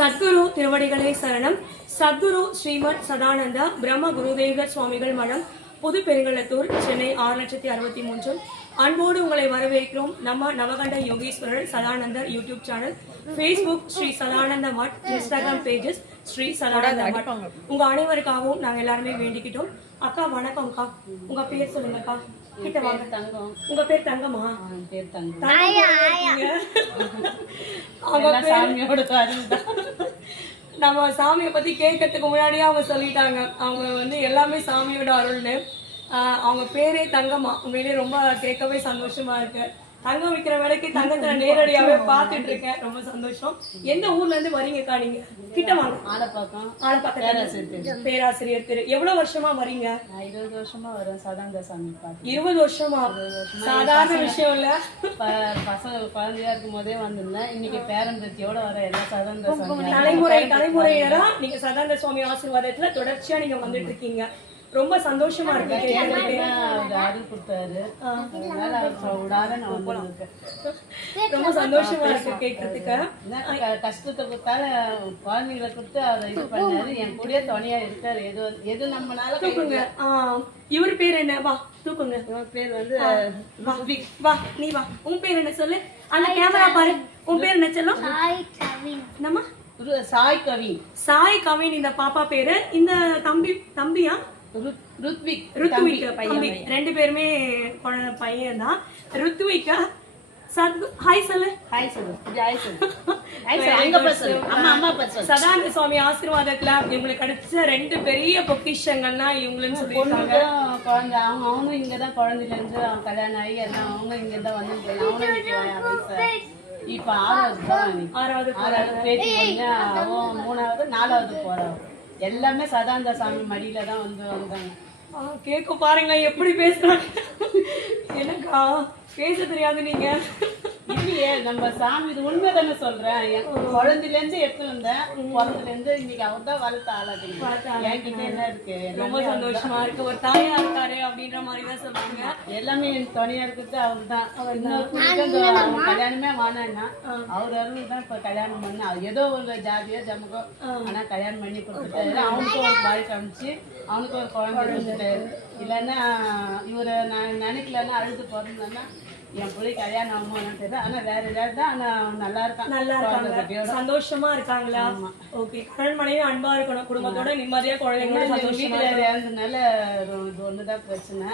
சத்குரு திருவடிகளே சரணம். சத்குரு ஸ்ரீமத் சதானந்த பிரம்ம குருதேவர் சுவாமிகள் மடம், புது பெருங்கலத்தூர், சென்னை 6,63. அன்போடு உங்களை வரவேற்கிறோம். நம்ம Navakanda Yogeeswarar Sadanandar YouTube channel, Facebook Sri Sadananda Mutt, Instagram pages Sri Sadananda மட். உங்க அனைவருக்காகவும் நாங்க எல்லாருமே வேண்டிக்கிட்டோம். அக்கா வணக்கம்க்கா, உங்க பேர் சொல்லுங்கக்கா. கிட்ட வாங்க. தங்கம். உங்க பேர் தங்கமா? பேர் தங்கம். நம்ம சாமியை பத்தி கேட்கறதுக்கு முன்னாடியே அவங்க சொல்லிட்டாங்க, அவங்க வந்து எல்லாமே சாமியோட அருள்னு. அவங்க பேரே தங்கம்மா. உண்மையிலேயே ரொம்ப கேட்கவே சந்தோஷமா இருக்கு. தங்கம் விற்கிற வேலைக்கு தங்கத்தை நேரடியாவே பாத்துட்டு இருக்கேன். ரொம்ப சந்தோஷம். எந்த ஊர்ல இருந்து வரீங்கக்கா நீங்க? கிட்ட வாங்க. ஆலப்பாக்கம் பேராசிரியர் திரு. எவ்வளவு வருஷமா வரீங்க? 20 வருஷமா வரும். சதானந்த சாமி 20 வருஷமா? சாதாரண விஷயம் இல்ல. பசங்க குழந்தையா இருக்கும் போதே வந்திருந்தேன். இன்னைக்கு பேரம்பத்தியோட வர எல்லாம் சதானந்த சாமி. தலைமுறையினரா நீங்க சதானந்த சுவாமி ஆசீர்வாதத்துல தொடர்ச்சியா நீங்க வந்துட்டு இருக்கீங்க. ரொம்ப சந்தோஷமா இருக்கு. ரொம்ப சந்தோஷமா இருக்கு கேட்கறதுக்கு. கஷ்டத்தை கொடுத்தால குழந்தைங்களை கொடுத்து அவர் இது பண்ணாரு. என் கூடயே துணையா இருக்காரு. எது நம்மளால தூக்குங்க. இவர் பேர் என்ன? வா தூக்குங்க. இவர் பேர் வந்து வா நீ வா. உன் பேர் என்ன சொல்லு? அந்த கேமரா பாரு. உன் பேர் என்ன சொல்லும்? நம்ம சாய் கவின். சாய் கவின் இந்த பாப்பா பேரு. இந்த தம்பியா? ருத்விக். ரெண்டு பேருமே பையன் தான். ருத்விகா ஹாய் சொல்லு. ஹாய் சொல்லு. ஜாய் சொல்லு. சதானந்த சுவாமி ஆசீர்வாதத்துல இவங்களுக்கு கிடைச்ச ரெண்டு பெரிய பொக்கிஷங்கள்னா இவங்களுன்னு சொல்லியிருக்காங்க. குழந்தை அவனும் இங்கதான் குழந்தைல இருந்து அவன் கல்யாணம் ஆகி எல்லாம் அவங்க இங்கதான் வந்து அவனும் இப்ப 6வது பேட்டி பொண்ணு. அவன் 3வது 4வது போறான். எல்லாமே சதானந்த சாமி மடியில தான் வந்தாங்க. கேட்க பாருங்க எப்படி பேசுறாங்க. எனக்கா பேச தெரியாது. நீங்க இல்லையே, நம்ம சாமி இது உண்மை தானே சொல்றேன். குழந்தைல இருந்து எடுத்து வந்தேன். பிறந்ததுல இருந்து இன்னைக்கு அவர் தான் வளர்த்த ஆளாதுங்க. என்கிட்ட என்ன இருக்கு? ரொம்ப சந்தோஷமா இருக்கு. ஒரு தாயா இருக்காரு அப்படின்ற மாதிரிதான் சொல்றாங்க. எல்லாமே என் துணையா இருக்கிறது அவர் தான். அவர் கல்யாணமே வானா அவர் அருள் தான் இப்ப கல்யாணம் பண்ண. ஏதோ ஒரு ஜாதியோ ஜமகோ ஆனா கல்யாணம் பண்ணி கொடுத்துட்டாரு. அவனுக்கும் ஒரு பாய் காமிச்சு அவனுக்கு ஒரு குழந்தை கொடுத்துட்டாரு. இல்லைன்னா இவரை நான் நினைக்கலன்னா அழுது பிறந்தேன்னா என் பிள்ளை கல்யாணம் ஆகுமான்னு தெரியல. ஆனா வேற ஏதாவது தான். ஆனா நல்லா இருக்காங்க. சந்தோஷமா இருக்காங்களா? ஓகே. கணவன் மனைவி அன்பா இருக்கணும். குடும்பத்தோட நிம்மதியா குழந்தைங்களோட வீட்டுல இறந்ததுனால ஒண்ணுதான் பிரச்சனை.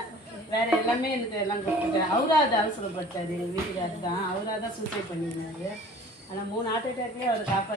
வேற எல்லாமே எனக்கு எல்லாம் கொடுத்துட்டேன். அவராது அவசரப்பட்டாரு. எங்க வீட்டுக்காரர் தான். அவராதான் சூசைட் பண்ணிருந்தாரு. ஆனா 3 ஹார்ட் அட்டாக்லயே அவர் காப்பாற்ற